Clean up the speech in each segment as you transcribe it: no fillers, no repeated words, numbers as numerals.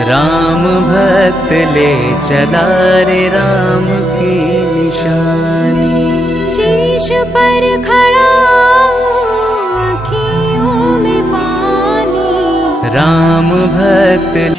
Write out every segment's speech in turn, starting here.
राम भक्त ले चला रे राम की निशानी। शीश पर खड़ा अखियों में पानी। राम भक्त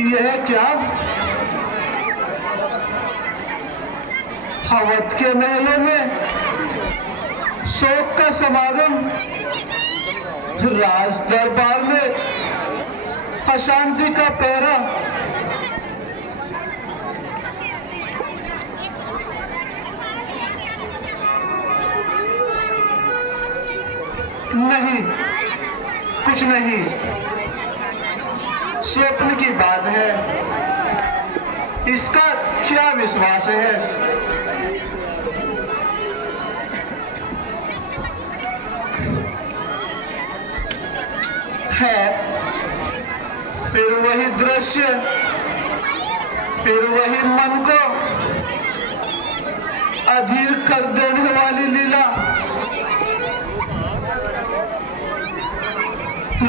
यह क्या? हवत के महलों में शोक का समागम, राज दरबार में अशांति का पहरा। नहीं, कुछ नहीं, स्वप्न की बात है। इसका क्या विश्वास है? फिर वही दृश्य, फिर वही मन को अधीर कर देने वाली लीला।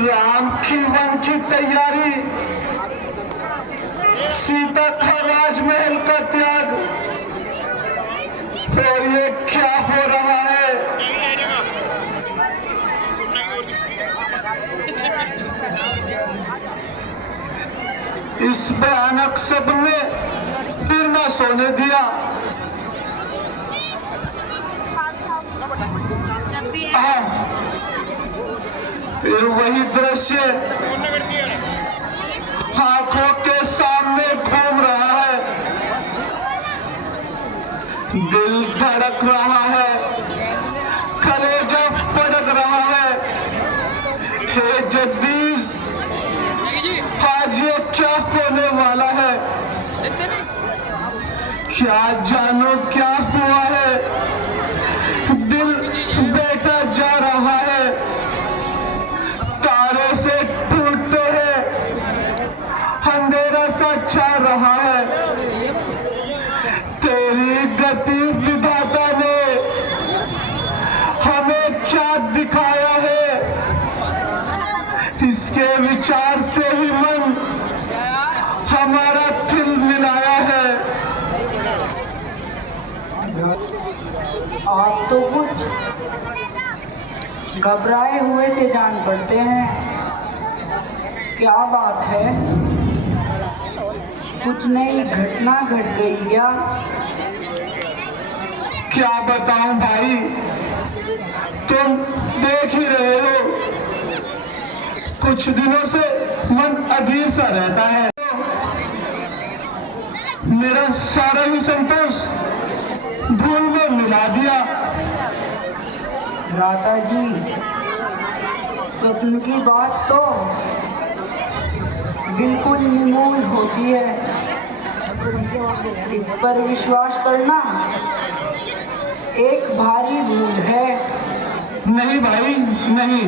राम की वन की तैयारी, सीता का राजमहल का त्याग, और ये क्या हो रहा है? इस भयानक सपने में फिर न सोने दिया। फिर वही दृश्य आंखों के सामने घूम रहा है। दिल धड़क रहा है, कलेजा फड़क रहा है। हे जगदीश, आज ये क्या होने वाला है? क्या जानो क्या हुआ है? दिल बैठा जा रहा है, तारे से टूटते हैं, अंधेरा सा छा रहा है। तेरी गति विधाता ने हमें क्या दिखाया है? इसके विचार से ही मन हमारा दिल मिलाया है। आप तो कुछ घबराए हुए से जान पड़ते हैं। क्या बात है? कुछ नई घटना घट गई क्या? क्या बताऊं भाई, तुम देख ही रहे हो, कुछ दिनों से मन अधीर सा रहता है। मेरा सारा ही संतोष धूल में मिला दिया। भ्राता जी, स्वप्न की बात तो बिल्कुल निमूल होती है, इस पर विश्वास करना एक भारी भूल है। नहीं भाई नहीं,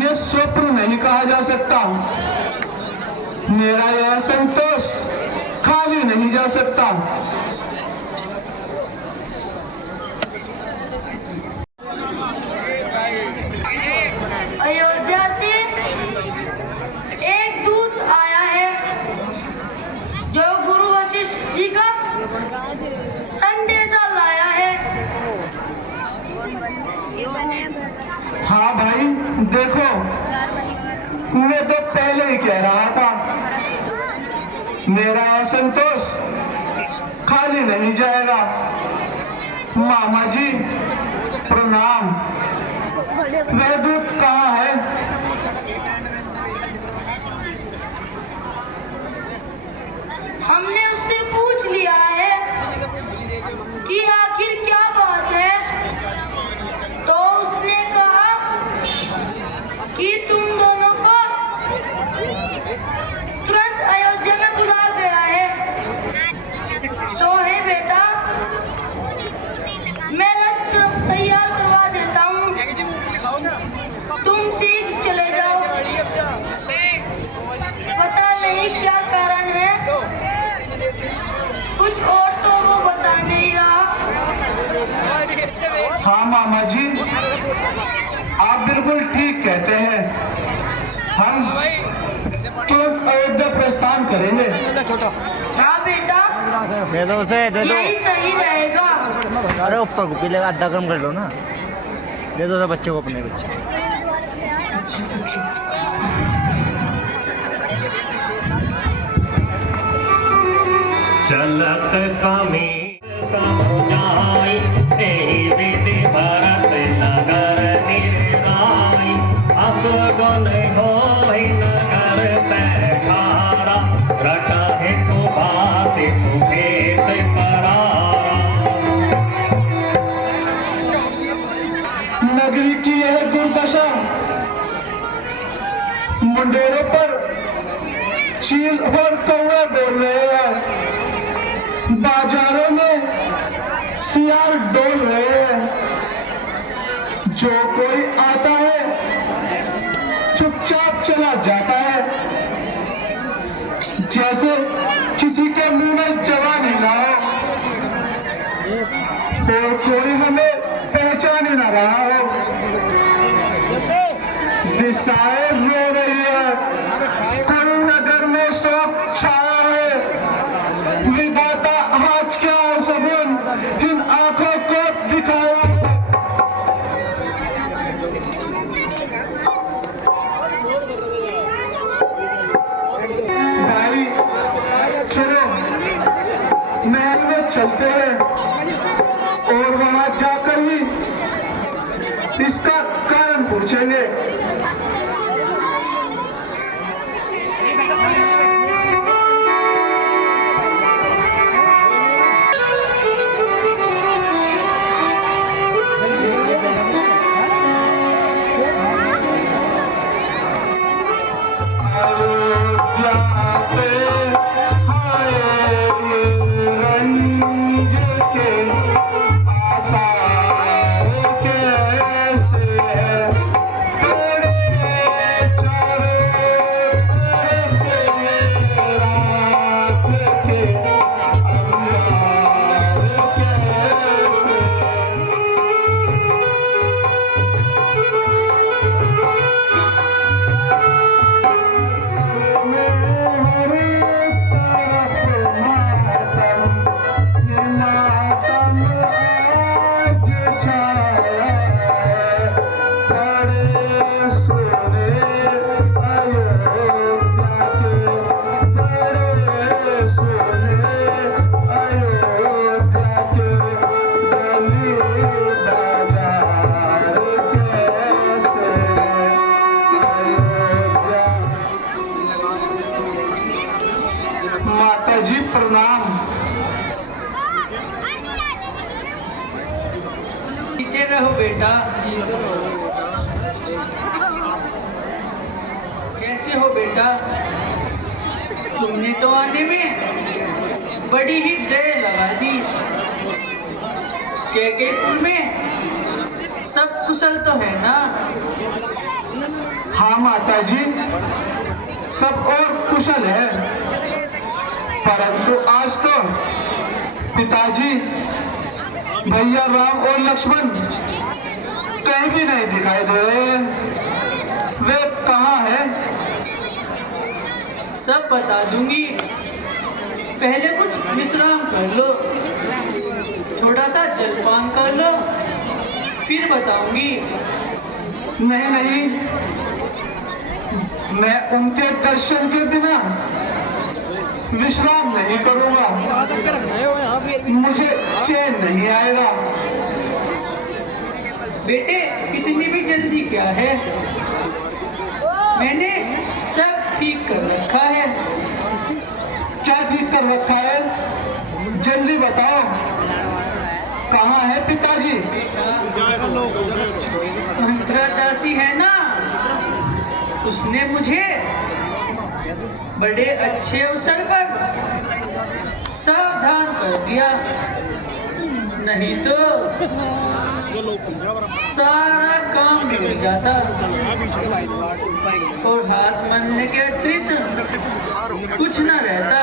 ये स्वप्न नहीं कहा जा सकता। मेरा यह संतोष खाली नहीं जा सकता। अयोध्या से एक दूत आया है जो गुरु वशिष्ठ जी का संदेशा लाया है। हाँ भाई देखो, मैं तो पहले ही कह रहा था, मेरा असंतोष खाली नहीं जाएगा। मामा जी प्रणाम। वह दूत कहाँ है? हमने उससे पूछ लिया है कि आखिर क्या बात है, तो उसने कहा कि तुम दोनों को तुरंत अयोध्या में बुला गया है। सो है बेटा, मैं रथ तैयार करवा देता हूँ, तुम शीघ्र चले जाओ। पता नहीं क्या कारण है, कुछ और तो वो बता नहीं रहा। हाँ मामा जी, आप बिल्कुल ठीक कहते हैं। हम तुरंत अयोध्या प्रस्थान करेंगे। हाँ बेटा, दे दो उसे, दे दो। यही सही रहेगा। अरे ऊपर को पीले आधा कम कर लो ना, दे दो बच्चे को, अपने बच्चे। चलत समी समुझाई, एहि विधि भरत नगर निराई। असुगुन होई नगर पैखारा, रटहि कुभाति मुखेत करारा। नगरी की यह दुर्दशा, मुंडेरों पर चील और कौवे बोल रहे हैं, बाजारों में सियार डोल रहे हैं। जो कोई आता है चुपचाप चला जाता है, जैसे किसी के मुंह में जवानी ना हो और कोई हमें पहचान ही ना रहा हो। दिशाएं रो रही है, कोई नगर में शोक छाया है। विधाता आज क्या सगुन इन आंखों को दिखाया है। भाई चलो महल में चलते हैं और वहां जाकर ही इसका कारण पूछेंगे। रंज के आसार कैसे है, प्रणाम। जीते रहो बेटा। कैसे हो बेटा? तुमने तो आने में बड़ी ही देर लगा दी। केकेपुर में सब कुशल तो है ना? हाँ माता जी, सब और कुशल है, परंतु आज तो पिताजी, भैया राम और लक्ष्मण कहीं भी नहीं दिखाई दे रहे। वे कहाँ हैं? सब बता दूंगी, पहले कुछ विश्राम कर लो, थोड़ा सा जलपान कर लो, फिर बताऊंगी। नहीं नहीं, मैं उनके दर्शन के बिना विश्राम नहीं करूंगा। मुझे चैन नहीं आएगा। बेटे, इतनी भी जल्दी क्या है? मैंने सब ठीक कर रखा है। क्या ठीक कर रखा है? जल्दी बताओ, कहाँ है पिताजी? मंत्रा दासी है ना, उसने मुझे बड़े अच्छे अवसर पर सावधान कर दिया, नहीं तो सारा काम बिगड़ जाता और हाथ मलने के अतिरिक्त कुछ न रहता।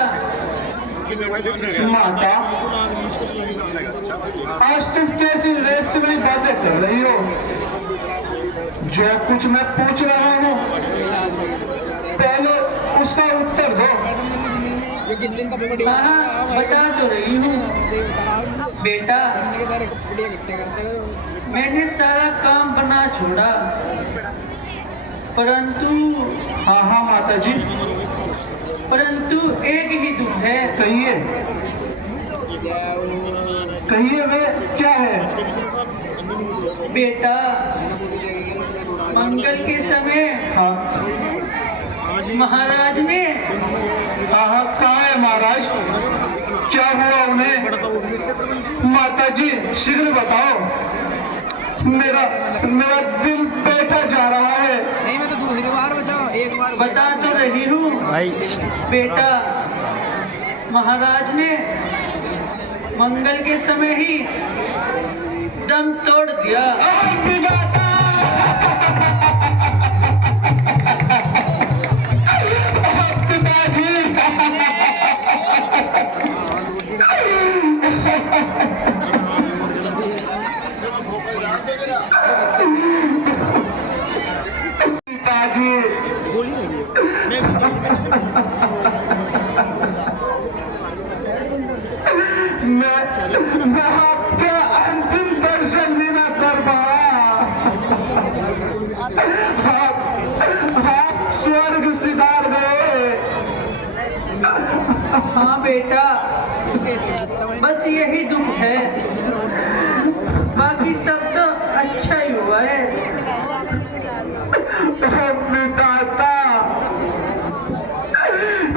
माता, आज तुम कैसी रहस्यमयी बातें कर रही हो? जो कुछ मैं पूछ रहा हूँ, पहले उसका उत्तर दो। हाँ, बता तो रही हूँ बेटा। मैंने सारा काम बना छोड़ा, परंतु हाँ हाँ माता जी, परंतु एक ही दुख है। कहिए कहिए, वे क्या है? बेटा, मंगल के समय हाँ महाराज ने हाँ हाँ, कहाँ है महाराज? क्या हुआ उन्हें? माता जी शीघ्र बताओ, मेरा मेरा दिल बैठा जा रहा है। नहीं, मैं तो दूसरी बार बचाओ, एक बार बता तो रही हूँ भाई बेटा, महाराज ने मंगल के समय ही दम तोड़ दिया। मैं आपका अंतिम दर्शन भी न कर पाया। आप स्वर्ग सिधार गए। हाँ बेटा, बस यही दुख है, बाकी सब तो अच्छा ही हुआ है। विधाता,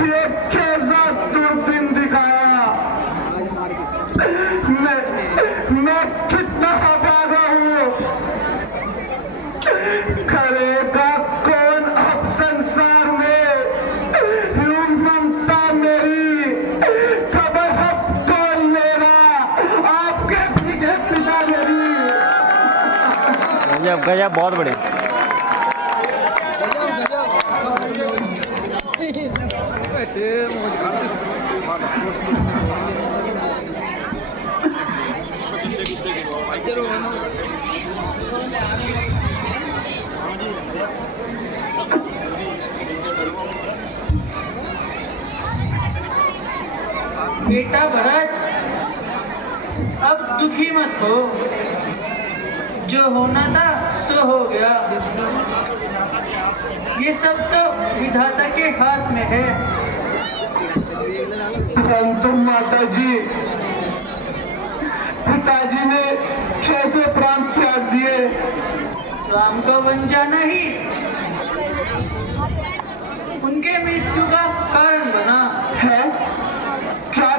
ये कैसा दुर्दिन दिखाया। मैं कितना भागा हूँ। करेगा कौन अब संसार में यूं ममता मेरी? खबर अब कौन लेगा आपके पीछे पिता मेरी? गजब गजब, बहुत बढ़िया। बेटा भरत, अब दुखी मत हो, जो होना था सो हो गया। ये सब तो विधाता के हाथ में है। परंतु माता जी, पिताजी ने कैसे प्राण त्याग दिए? राम का वन जाना ही उनके मृत्यु का कारण बना है क्या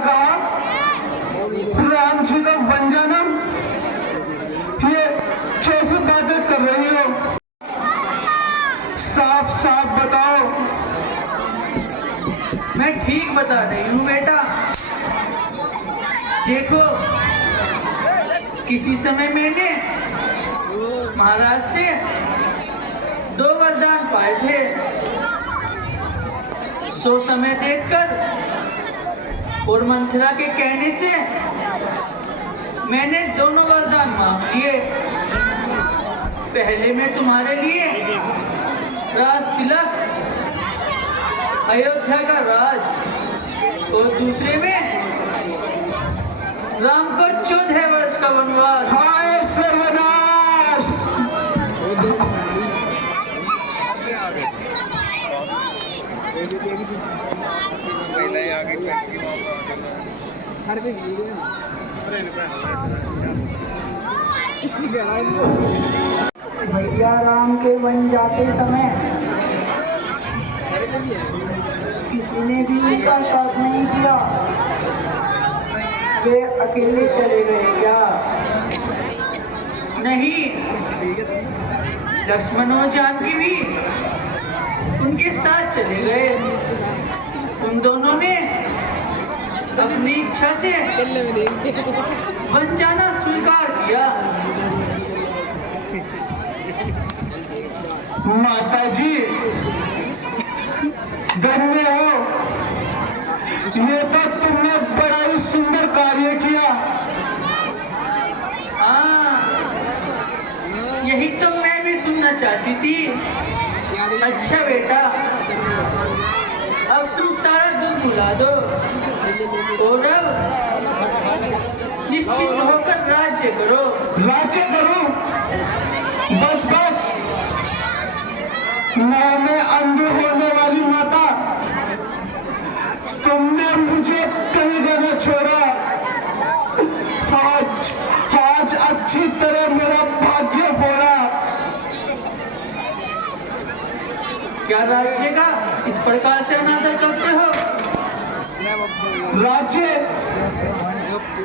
देखो, किसी समय मैंने महाराज से 2 वरदान पाए थे। सो समय देखकर और मंथरा के कहने से मैंने दोनों वरदान मांग लिए। पहले मैं तुम्हारे लिए राज तिलक, अयोध्या का राज, और दूसरे में राम को 14 वर्ष का वनवास। हाय सर्वनाश! हर पे भैया राम के वन जाते समय किसी ने भी उनका साथ नहीं किया, वे अकेले चले गए क्या? नहीं, लक्ष्मण और जानकी भी उनके साथ चले गए। उन दोनों ने अपनी इच्छा से वन जाना स्वीकार किया। माता जी, धन्य हो, ये तो तुमने बड़ा ही सुंदर कार्य किया। हाँ, यही तो मैं भी सुनना चाहती थी। अच्छा बेटा, अब तुम सारा दुख भुला दो और अब निश्चिंत होकर राज्य करो। राज्य करूं? बस बस, मैं अंधी होने वाली माता, तुमने मुझे कहीं का न छोड़ा। आज अच्छी तरह मेरा भाग्य फोड़ा। क्या राज्य का इस प्रकार से अनादर करते हो? राज्य?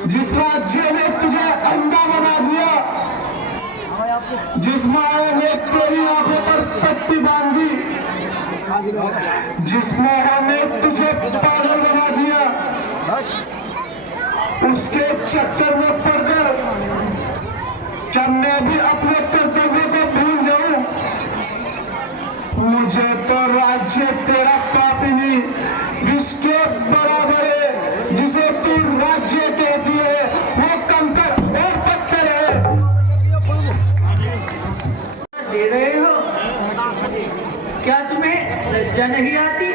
जिस राज्य ने तुझे अंधा बना दिया, जिस माया ने तेरी आंखों पर पट्टी बांधी, जिस माया ने तुझे पागल बना दिया, उसके चक्कर में पड़कर क्या मैं भी अपने कर्तव्य को भूल जाऊं? मुझे तो राज्य तेरा पापिनी विष के बराबर है। जिसे तू राज्य कहती है वो कंकड़ और पत्थर है। दे रहे हो? क्या तुम्हें लज्जा नहीं आती?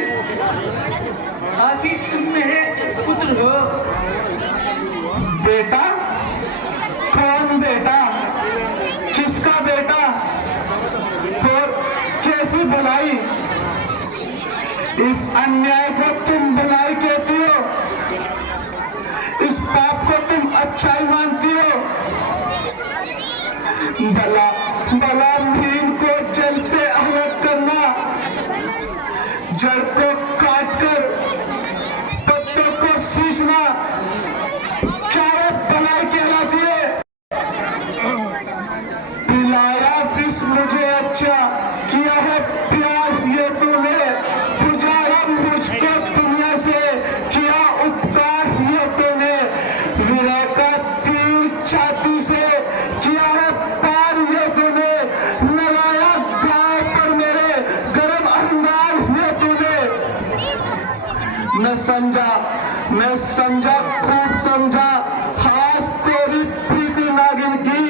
आखिर तुम मेरे पुत्र हो। बेटा? कौन बेटा? किसका बेटा? और कैसी भलाई? इस अन्याय को तुम भलाई कहती हो, इस पाप को तुम अच्छाई मानती हो। भला भला नीम को जल से अलग करना, जड़ को काटकर पत्तों को सींचना, क्या ये भलाई कहलाती है? पिलाया विष मुझे अच्छा, किया है प्यार ये तूने, गुजारा मुझको दुनिया से, किया उपकार ये तूने, विरह का तीर छाती से किया है पार ये तूने, लगाया गांव पर मेरे गरम अंगार ये तूने। मैं समझा खूब समझा, हास तेरी प्रीति नागिन की,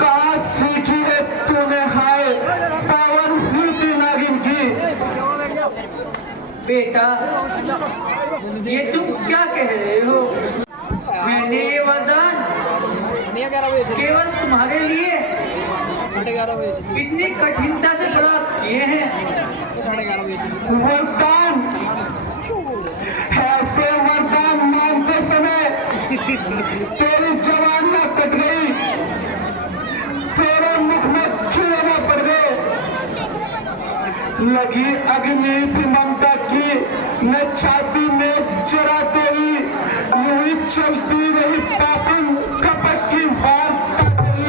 कहाँ सीखी है तूने हाय पावन प्रीति नागिन की। बेटा, ये तुम क्या कह रहे हो? मैंने ये वरदान केवल तुम्हारे लिए इतनी कठिनता से प्राप्त किए हैं। वरदान? ऐसे वरदान मांगते समय तेरी जवान न कट गई, तेरे मुख में खिलौने पड़ गए। लगी अग्नि भी ममता की न छाती में जराते ही, यूं ही चलती रही पापन कपट की वार्ता गई।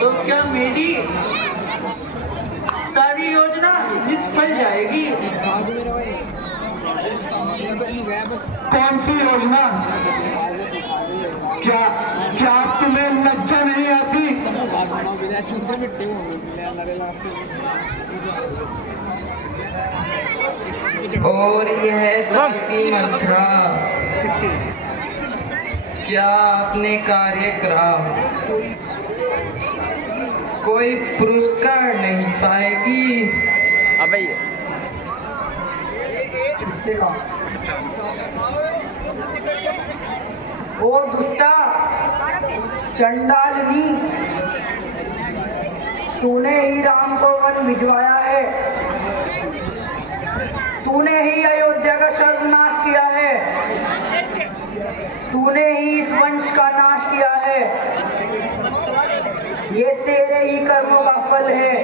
तो क्या मेरी सारी योजना निष्फल जाएगी? कौन सी योजना? क्या क्या तुम्हें लज्जा नहीं आती? और यह दासी मंत्रा क्या आपने कार्यक्रम कोई पुरस्कार नहीं पाएगी? अबे इससे ओ दुष्टा चंडालनी, तूने ही राम को वन भिजवाया है, तूने ही अयोध्या का सर्वनाश किया है, तूने ही इस वंश का नाश किया है। ये तेरे ही कर्मों का फल है।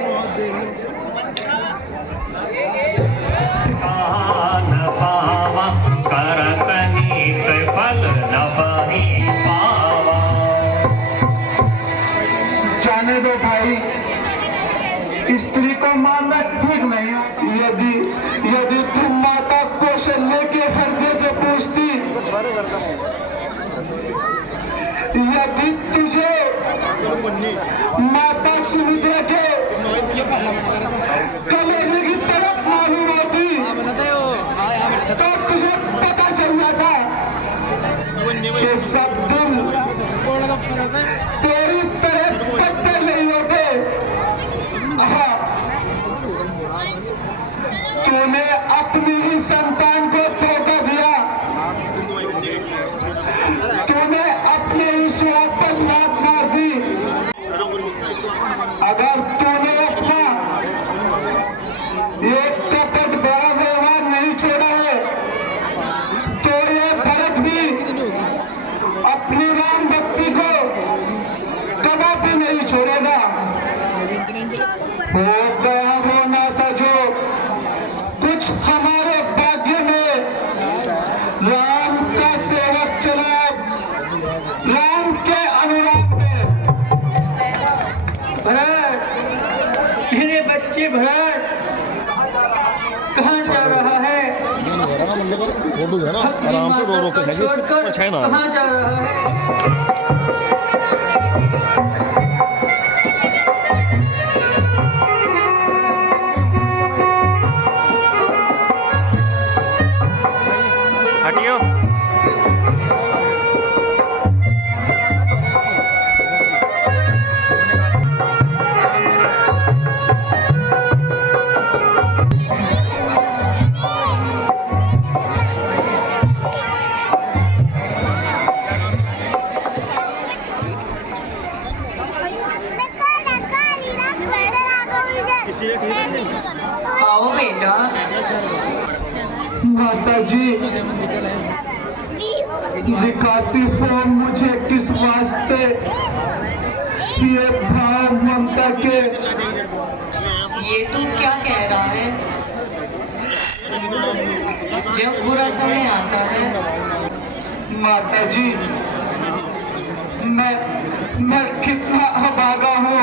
नफावा करत नीत फल नफही पावा। जाने दो भाई, स्त्री को मारना ठीक नहीं है। यदि तुम माता कौशल्य के हृदय से पूछती, यदि तुझे माता सुमित्रा के कलेजे की तड़प मालूम होती तो तुझे पता चल जाता कि सब दिन तेरी तरह पत्थर नहीं होते। तूने अपनी ही संतान को धोखा दिया, तूने अपने ही स्वाद पर लात मार दी। अगर तूने अपना ये कपट बड़ा व्यवहार नहीं छोड़ा है तो ये भरत भी अपनी राम भक्ति को कदापि नहीं छोड़ेगा। हो गया वो नाता जो कुछ हमारे भाग्य में राम का सेवक चला, राम के अनुराग में। भरत, मेरे बच्चे भरत, कहाँ जा रहा है? फोटो है ना, आराम से रो रो के खींचे, इसके ऊपर छाया ना। कहाँ जा रहा है? हटियो। आओ बेटा। माता जी दिखाती हो मुझे किस वास्ते ये भाव ममता के। ये तू क्या कह रहा है? जब बुरा समय आता है। माता जी मैं कितना अभागा हूँ,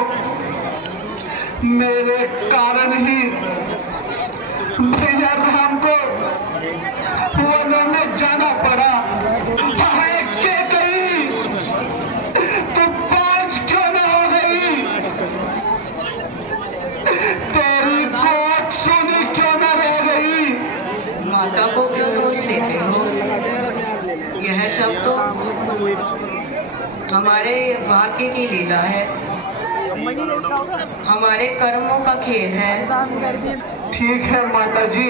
मेरे कारण ही भैया राम को वनों में जाना पड़ा। हाय के गई तो पांच क्यों न हो गई, तेरी कोट सुनी क्यों न रह गई। माता को क्यों दोष देते हो? यह सब तो हमारे भाग्य की लीला है, हमारे कर्मों का खेल है। ठीक है माता जी।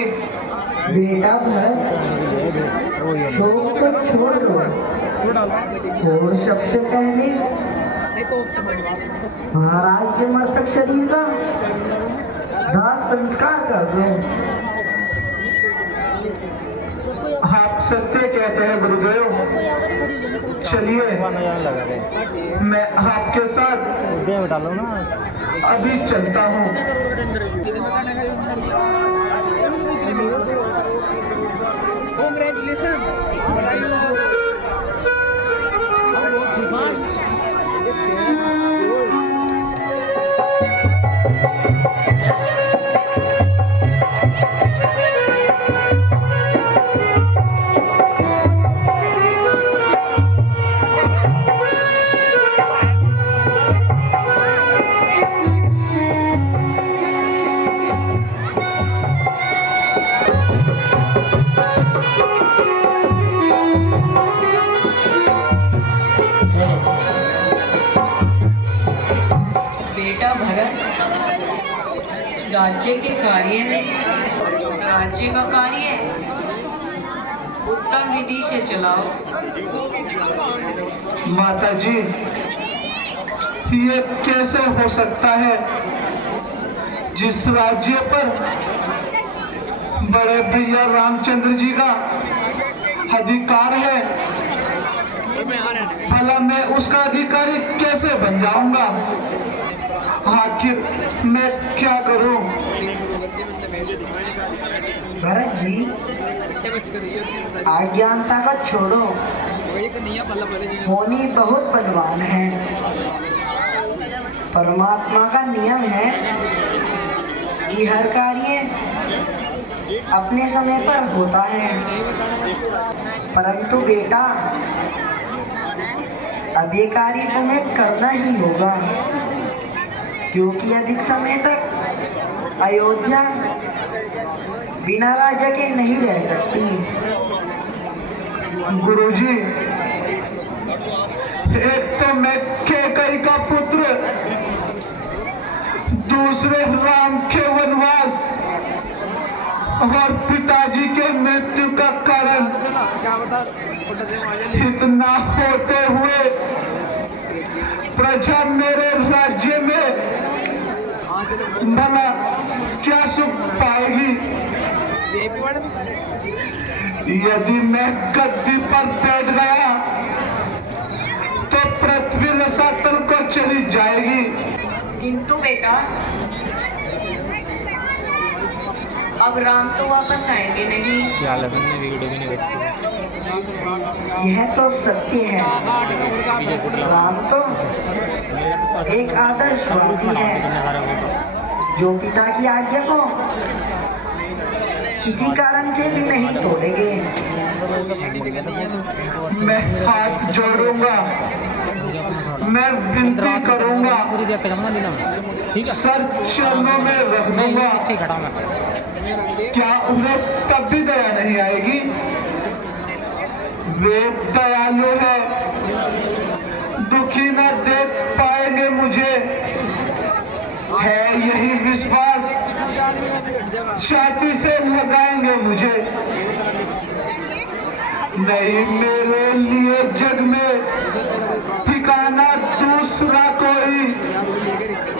बेटा भरत, शोक तो छोड़ दो और सबसे पहले महाराज के मस्तक शरीर का दाह संस्कार कर दो। आप सत्य कहते हैं गुरुदेव। चलिए मैं आपके साथ डालो ना। अभी चलता हूँ। राज्य के कार्य में राज्य का कार्य उत्तम विधि से चलाओ। माता जी, ये कैसे हो सकता है? जिस राज्य पर बड़े भैया रामचंद्र जी का अधिकार है, भला मैं उसका अधिकारी कैसे बन जाऊंगा? आखिर मैं क्या करूं? भरत जी, अज्ञानता का छोड़ो, होनी बहुत बलवान है। परमात्मा का नियम है कि हर कार्य अपने समय पर होता है। परंतु बेटा, अब ये कार्य तुम्हें करना ही होगा, क्योंकि अधिक समय तक अयोध्या बिना राजा के नहीं रह सकती। गुरुजी, एक तो मैं कैकई का पुत्र, दूसरे राम के वनवास और पिताजी के मृत्यु का कारण, इतना होते हुए प्रजा मेरे राज्य में भला क्या सुख पाएगी? यदि मैं गद्दी पर बैठ गया तो पृथ्वी रसातल को चली जाएगी। किंतु बेटा, अब राम तो वापस आएंगे नहीं। यह तो सत्य है। राम तो एक आदर्शवादी है, जो पिता की आज्ञा को किसी कारण से भी नहीं तोड़ेंगे। मैं हाथ जोड़ूंगा, मैं विनती करूंगा, सर चरणों में रख दूंगा। क्या उन्हें तब भी दया नहीं आएगी? वे दयालु है, दुखी न देख पाएंगे मुझे, है यही विश्वास, छाती से लगाएंगे मुझे। नहीं मेरे लिए जग में ठिकाना दूसरा कोई,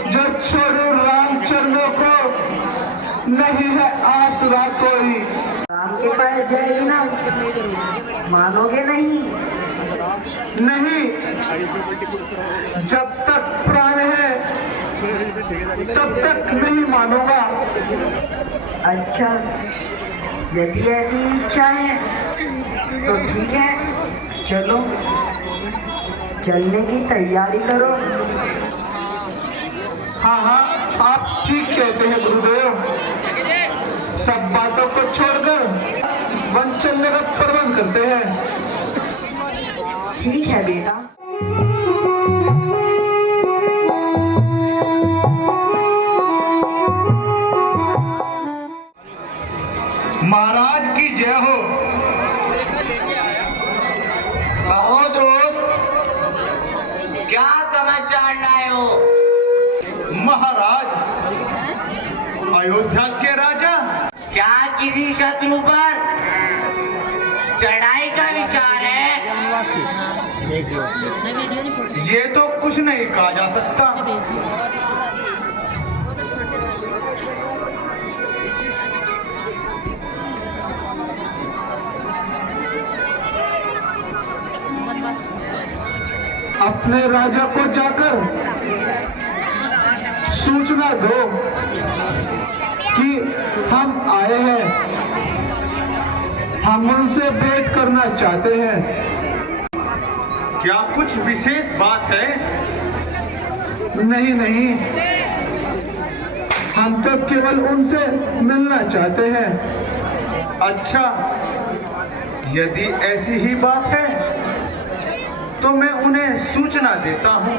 जो छोड़ो रामचंद्र को, नहीं है आसरा कोई। राम के पास जाए बिना मानोगे नहीं? नहीं, जब तक प्राण है तब तक नहीं मानूंगा। अच्छा, यदि ऐसी इच्छा है तो ठीक है, चलो, चलने की तैयारी करो। हाँ हाँ, आप ठीक कहते हैं गुरुदेव। सब बातों को छोड़कर वन चलने का प्रबंध करते हैं। ठीक है बेटा। महाराज की जय हो। कहो दूत, क्या समाचार लाए हो? महाराज, अयोध्या के राजा क्या किसी शत्रु पर चढ़ाई का विचार है? ये तो कुछ नहीं कहा जा सकता। अपने राजा को जाकर सूचना दो कि हम आए हैं, हम उनसे भेंट करना चाहते हैं। क्या कुछ विशेष बात है? नहीं नहीं, हम तो केवल उनसे मिलना चाहते हैं। अच्छा, यदि ऐसी ही बात है तो मैं उन्हें सूचना देता हूं।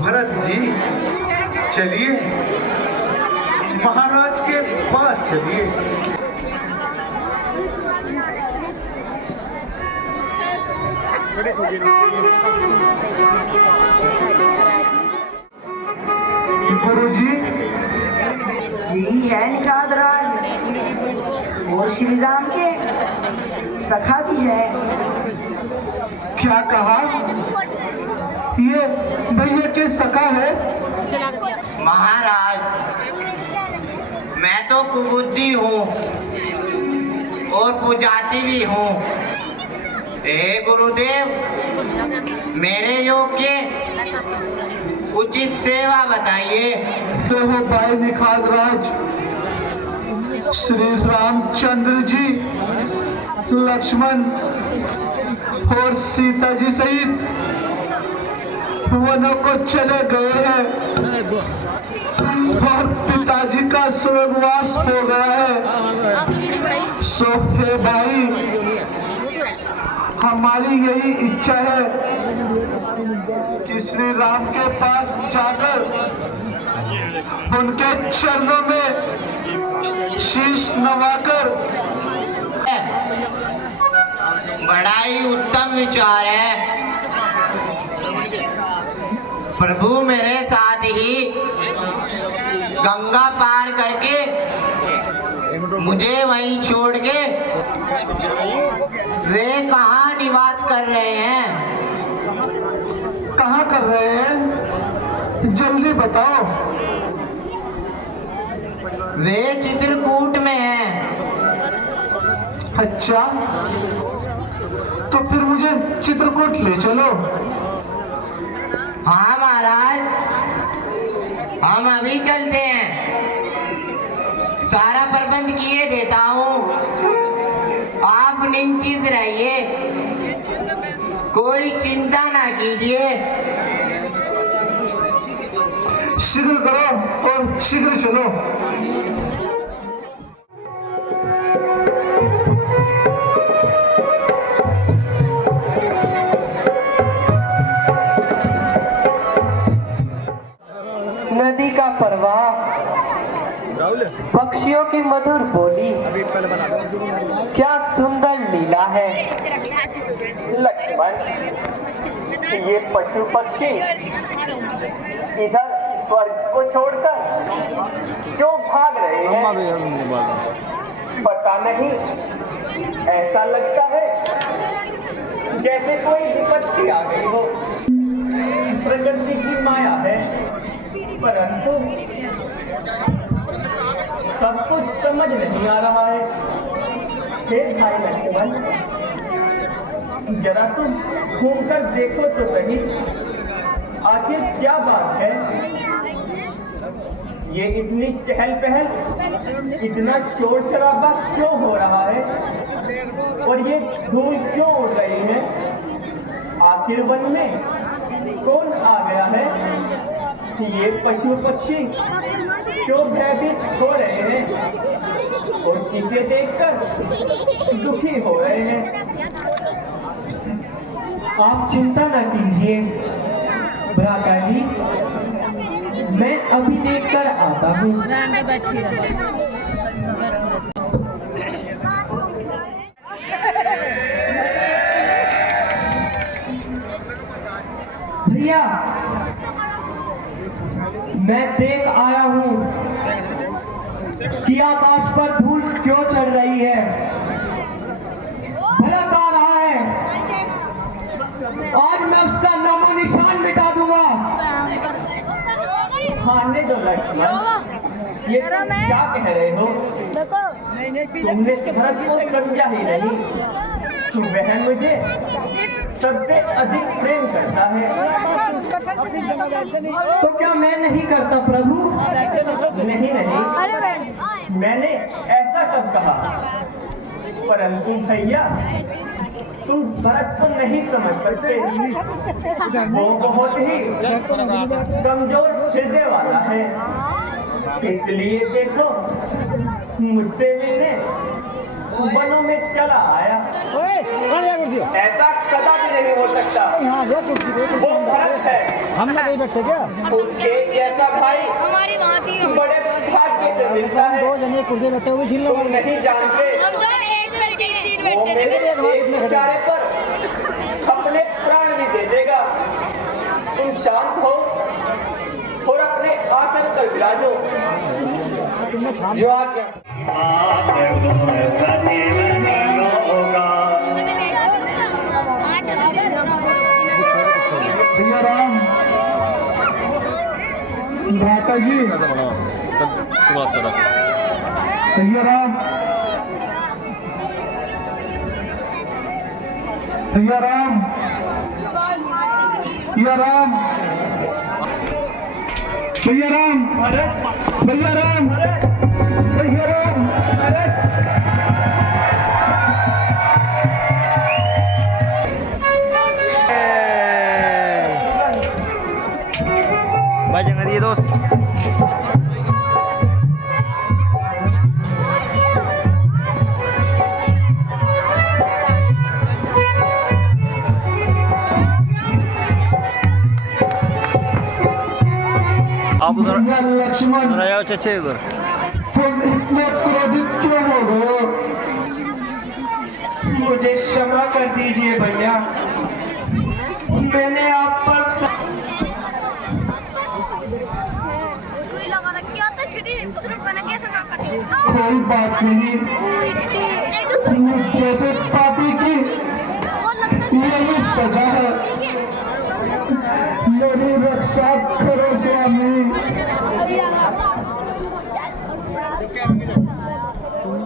भरत जी, चलिए महाराज के पास चलिए। गुरुजी, यही है निषाद राज और श्री राम के सखा भी है। क्या कहा? ये भैया के सखा है? महाराज, मैं तो कुबुद्धि हूँ और पुजाती भी हूँ। हे गुरुदेव, मेरे योग्य उचित सेवा बताइए। तो वो भाई निखाद राज, श्री रामचंद्र जी, लक्ष्मण और सीता जी सहित वनों को चले गए हैं और पिताजी का स्वर्गवास हो गया है। सो हे भाई, हमारी यही इच्छा है कि श्री राम के पास जाकर उनके चरणों में शीश नवाकर। बड़ा ही उत्तम विचार है। प्रभु मेरे साथ ही गंगा पार करके मुझे वहीं छोड़ के वे कहाँ निवास कर रहे हैं? कहाँ कर रहे हैं? जल्दी बताओ। वे चित्रकूट में हैं। अच्छा, तो फिर मुझे चित्रकूट ले चलो। हाँ महाराज, हम अभी चलते हैं। सारा प्रबंध किए देता हूँ, आप निश्चिंत रहिए, कोई चिंता ना कीजिए। शीघ्र करो और शीघ्र चलो। नदी का प्रवाह, पक्षियों की मधुर बोली, क्या सुंदर लीला है। लक्ष्मण, ये पशु पक्षी इधर स्वर्ग को छोड़कर क्यों भाग रहे हैं? पता नहीं, ऐसा लगता है जैसे कोई विपत्ति आ गई हो। प्रकृति की माया है, परंतु सब कुछ समझ नहीं आ रहा है। हे भाई लक्ष्मण, जरा तुम घूमकर देखो तो सही, आखिर क्या बात है? ये इतनी चहल पहल, इतना शोर शराबा क्यों हो रहा है? और ये धूल क्यों उड़ रही है? आखिर वन में कौन आ गया है? ये पशु पक्षी क्यों भयभीत हो रहे हैं और इसे देखकर दुखी हो रहे हैं? आप चिंता न कीजिए भ्राता जी, मैं अभी देखकर आता हूँ। भैया, मैं देख आया हूँ कि आकाश पर धूल क्यों चढ़ रही है। भला आ रहा है, आज मैं उसका नामो निशान मिटा दूंगा। खाने दो लक्ष्मण, ये तुम क्या कह रहे हो? तुमने भरत को समझा ही नहीं। वह मुझे सबसे अधिक प्रेम करता है। तो क्या मैं नहीं करता प्रभु? नहीं नहीं, मैंने ऐसा कब कहा? परंतु भैया, तुम भरत को नहीं समझ सकते। वो बहुत ही कमजोर हृदय वाला है। इसलिए देखो, मुझसे मिलने वनों में चला आया। ऐसा कदापि नहीं हो सकता। वो भरत है। हम लोग नहीं बैठते क्या? उसके जैसा भाई हमारी वहाँ थी। बड़े भाग्य से मिलता है। दो जने कुर्सी बैठे हुए झील तुम नहीं जानते, वो मेरे एक इशारे पर अपने प्राण भी दे देगा। तुम शांत हो और अपने आचरण बता दो जो आप क्या भैया राम भ्राता जी भैया राम भैया राम भैया राम भैया राम भैया राम भैया राम बजंग दिए दोस्त आप उधर लक्ष्मण उधर आओ चचे उधर तुम इतने क्रोधित क्यों हो गए हो? मुझे क्षमा कर दीजिए भैया मैंने आप पर कोई बात नहीं जैसे पापी की यही सजा है मेरी रक्षा करो स्वामी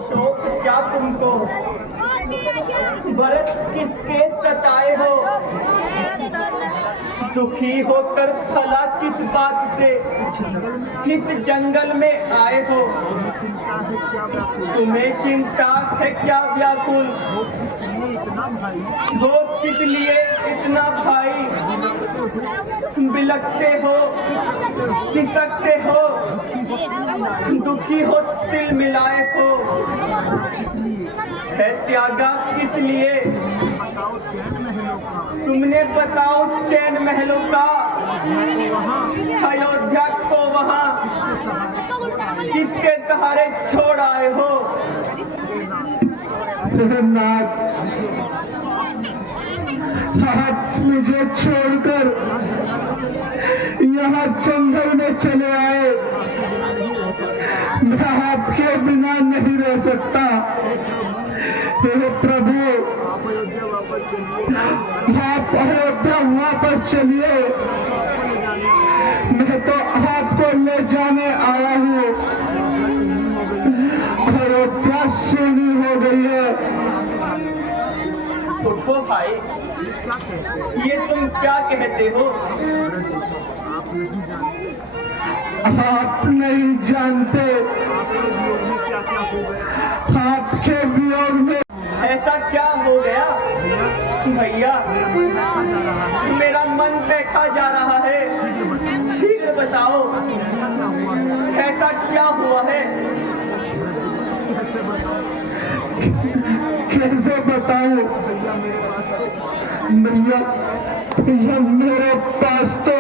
शोक क्या तुमको भरत किसके सताए हो दुखी होकर फला किस बात से किस जंगल में आए हो तुम्हें चिंता है क्या व्याकुल हो किस लिए इतना भाई बिलखते हो सिसकते हो दुखी हो तिल मिलाए हो है त्यागा किस लिए तुमने बताओ चैन महलों का अयोध्या को वहाँ किसके सहारे छोड़ आए हो नाथ आप मुझे छोड़कर यहाँ जंगल में चले आए मैं आपके बिना नहीं रह सकता हे प्रभु आप अयोध्या वापस चलिए मैं तो आपको ले जाने आया हूँ अयोध्या सुनी हो गई है उठो भाई ये तुम क्या कहते हो आप नहीं जानते आपके वियोग में ऐसा क्या हो गया भैया मेरा मन बैठा जा रहा है शीघ्र बताओ ऐसा क्या हुआ है कैसे बताऊं भैया ये मेरे पास तो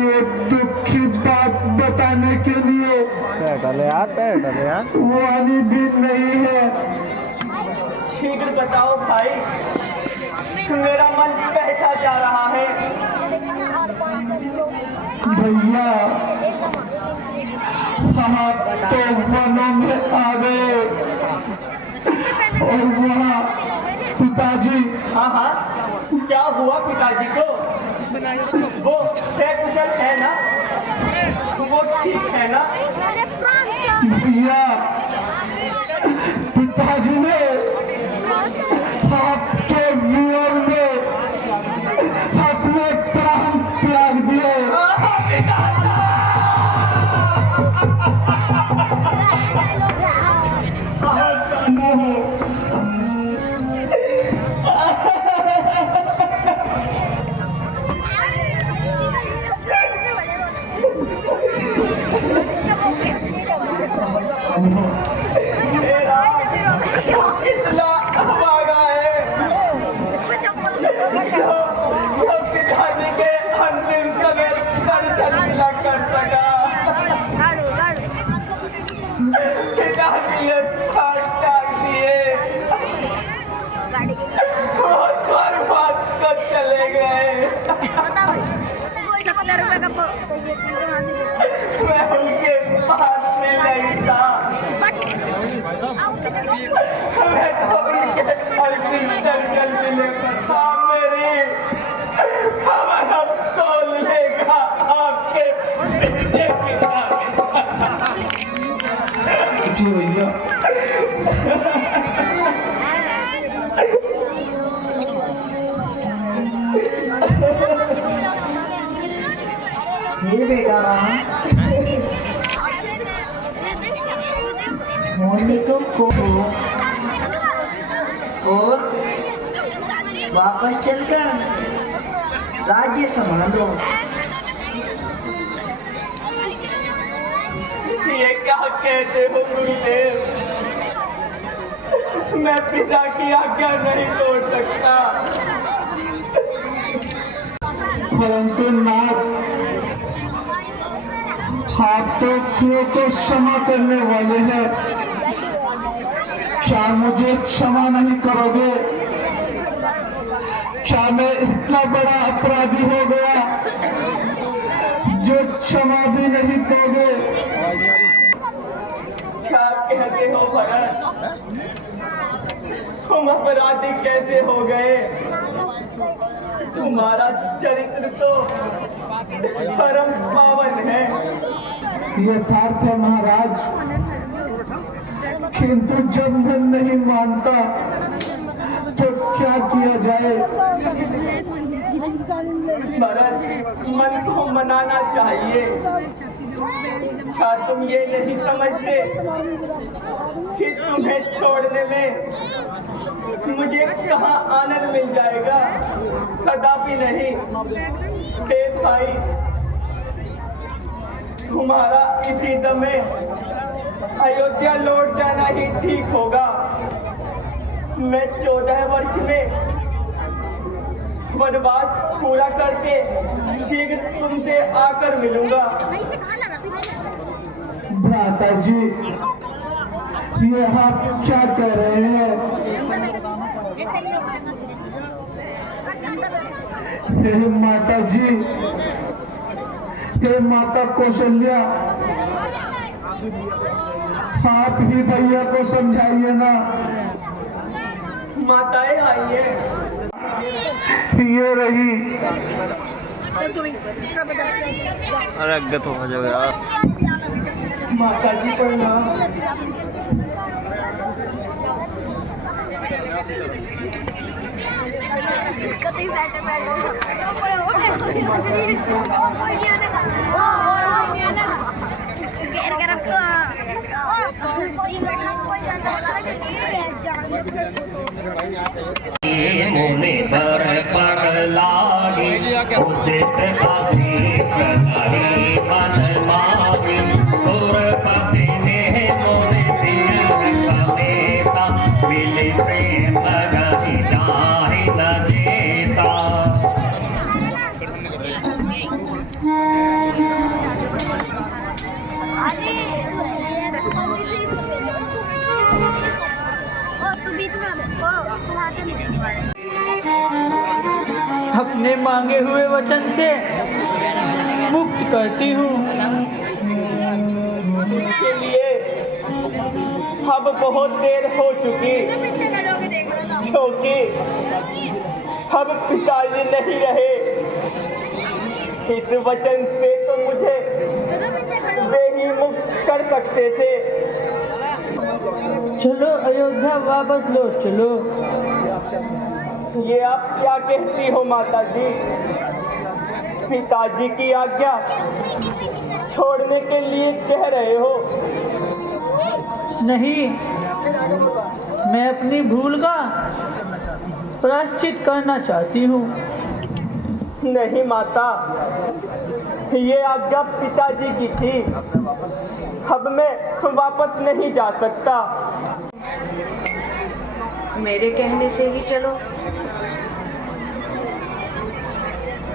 ये दुख की बात बताने के लिए पैर डाले यार वाणी भी नहीं है शीघ्र बताओ भाई मेरा मन बैठा जा रहा है भैया आप तो वनों में आ गए और वहाँ पिताजी हाँ हाँ क्या हुआ पिताजी को वो कुशल है ना वो ठीक है ना भैया पिताजी ने आपके वियोग में अपने प्राण त्याग दिए इतना भागा है जो पिताजी के अंतिम समय दर्शन मिला कर सका पिताजी ने प्राण त्याग दिए मैं कभी के अल्पी सर्कल मिले था मेरी खबर अब तोल लेगा आपके बेटे पिता जी भैया ये बेटा राम मोहिनी तुम को और वापस चलकर राज्य संभालो। ये क्या कहते हो गुरुदेव? मैं पिता की आज्ञा नहीं तोड़ सकता। परंतु नाथ आप तो क्यों को क्षमा करने वाले हैं, क्या मुझे क्षमा नहीं करोगे? क्या मैं इतना बड़ा अपराधी हो गया जो क्षमा भी नहीं दोगे? क्या कहते हो भरत? तुम अपराधी कैसे हो गए? तुम्हारा चरित्र तो परम पावन है। यथार्थ है महाराज, किंतु जब मन नहीं मानता तो क्या किया जाए? भरत, मन को मनाना चाहिए। क्या तुम ये नहीं समझते कि तुम्हें छोड़ने में मुझे कहाँ आनंद मिल जाएगा? कदापि नहीं। हे भाई, तुम्हारा इसी दमे अयोध्या लौट जाना ही ठीक होगा। मैं 14 वर्ष में वनवास पूरा करके शीघ्र तुमसे आकर मिलूंगा। भ्राता जी, ये आप क्या कह रहे हैं? हे माता जी, हे माता कौशल्या, आप ही भैया को समझाइए ना। माताएं आइए। ये रही। अरे अज्ञात हो जाओ यार। माता जी प्रणाम। मुनि पर पड़ लागी उचित आशीष नहीं मन मांगी सुरपति ने मुनि तीर समेता मिली प्रेम गति जाहि न जेता। अपने मांगे हुए वचन से मुक्त करती हूँ। के लिए अब बहुत देर हो चुकी, क्योंकि अब पिताजी नहीं रहे। इस वचन से तो मुझे वे ही मुक्त कर सकते थे। चलो अयोध्या वापस लो चलो। ये आप क्या कहती हो माता जी? पिताजी की आज्ञा छोड़ने के लिए कह रहे हो? नहीं, मैं अपनी भूल का प्रायश्चित करना चाहती हूँ। नहीं माता, ये आज्ञा पिताजी की थी। अब मैं वापस नहीं जा सकता। मेरे कहने से ही चलो।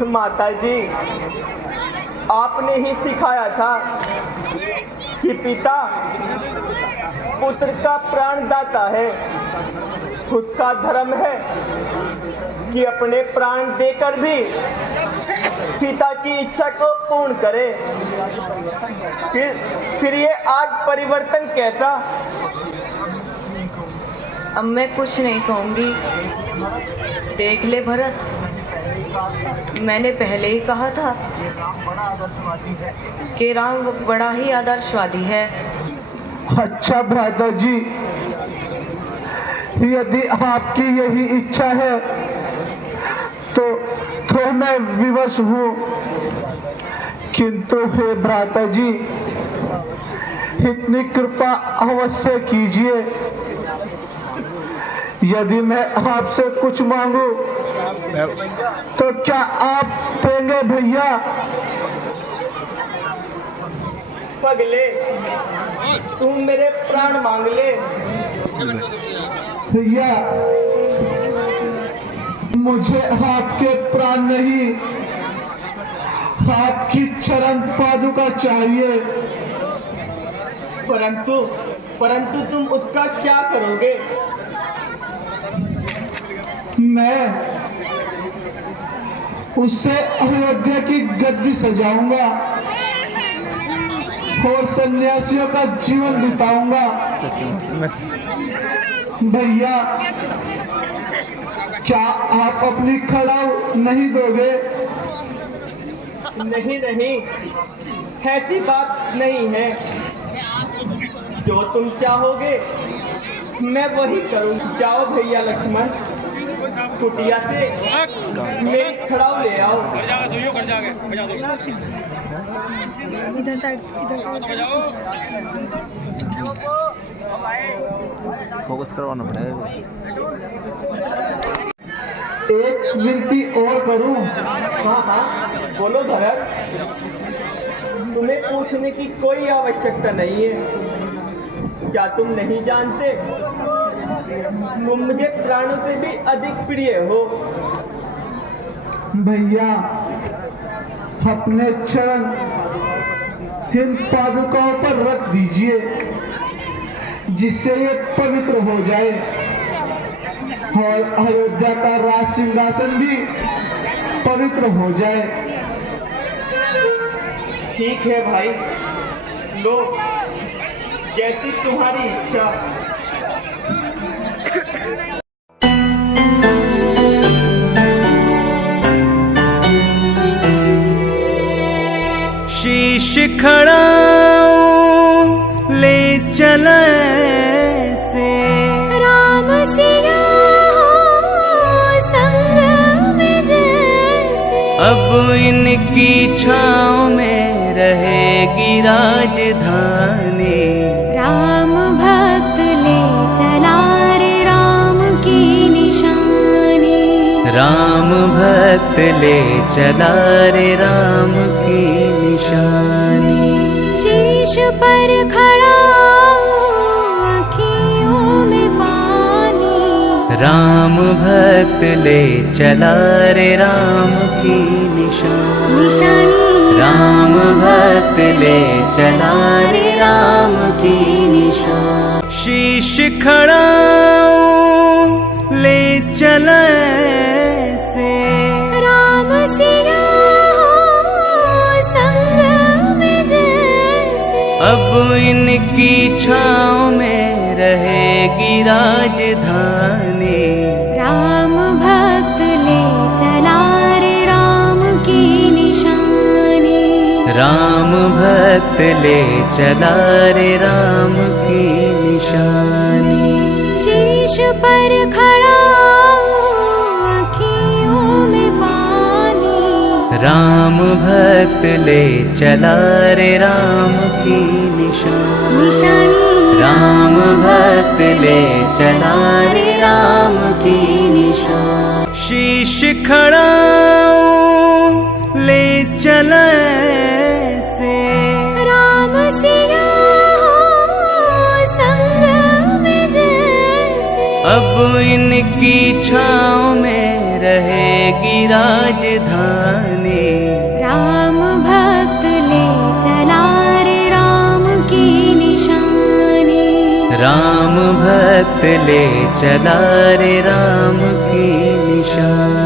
माता जी, आपने ही सिखाया था कि पिता पुत्र का प्राणदाता है। उसका धर्म है कि अपने प्राण देकर भी पिता की इच्छा को पूर्ण करे। फिर ये आज परिवर्तन कैसा? अब मैं कुछ नहीं कहूँगी। देख ले भरत, मैंने पहले ही कहा था कि राम बड़ा ही आदर्शवादी है। अच्छा भ्राता जी, यदि आपकी यही इच्छा है तो मैं विवश हूँ, किंतु हे भ्राता जी, इतनी कृपा अवश्य कीजिए। यदि मैं आपसे कुछ मांगू तो क्या आप देंगे भैया? पगले, तुम मेरे प्राण मांग ले। भैया, मुझे आपके प्राण नहीं, आपकी चरण पादुका चाहिए। परंतु तुम उसका क्या करोगे? मैं उससे अयोध्या की गद्दी सजाऊंगा और सन्यासियों का जीवन बिताऊंगा। भैया, क्या आप अपनी खड़ाऊ नहीं दोगे? नहीं, ऐसी बात नहीं है। जो तुम चाहोगे मैं वही करूँ। जाओ भैया लक्ष्मण, कुटिया से मेरी खड़ाऊ ले आओ। इधर साइड फोकस करवाना पड़ेगा। एक विनती और करूं? हाँ, बोलो भरत। तुम्हें पूछने की कोई आवश्यकता नहीं है। क्या तुम नहीं जानते, तुम मुझे प्राणों से भी अधिक प्रिय हो। भैया, अपने चरण इन पादुकाओं पर रख दीजिए, जिससे ये पवित्र हो जाए और अयोध्या का राज सिंहासन भी पवित्र हो जाए। ठीक है भाई, लो, जैसी तुम्हारी इच्छा। शीश खड़ा ले चला से राम सिया संग में जैसे। अब इनकी छाँव में रहेगी राजधानी। राम भक्त ले चला रे राम की निशानी। राम भक्त ले चला रे राम की निशानी। शीश पर खड़ा अखियों में पानी। राम भक्त ले चला रे राम की निशानी। राम भक्त ले चला रे राम की निशानी। शीश खड़ा ले चला से राम सिया संग में जैसे। अब इनकी छाँव में रहेगी राजधानी। राम भक्त ले चला रे राम की निशानी। राम भक्त ले चला रे राम की निशानी। शीश पर खड़ा अखियों में पानी। राम भक्त ले चला रे राम की निशानी। राम भक्त ले चला रे राम की निशानी। शीश खड़ा ले चला से राम सिया संग में जैसे। अब इनकी छाँव में रहेगी राजधानी। राम भक्त ले चला रे राम की निशानी। राम भक्त ले चला रे राम की निशानी।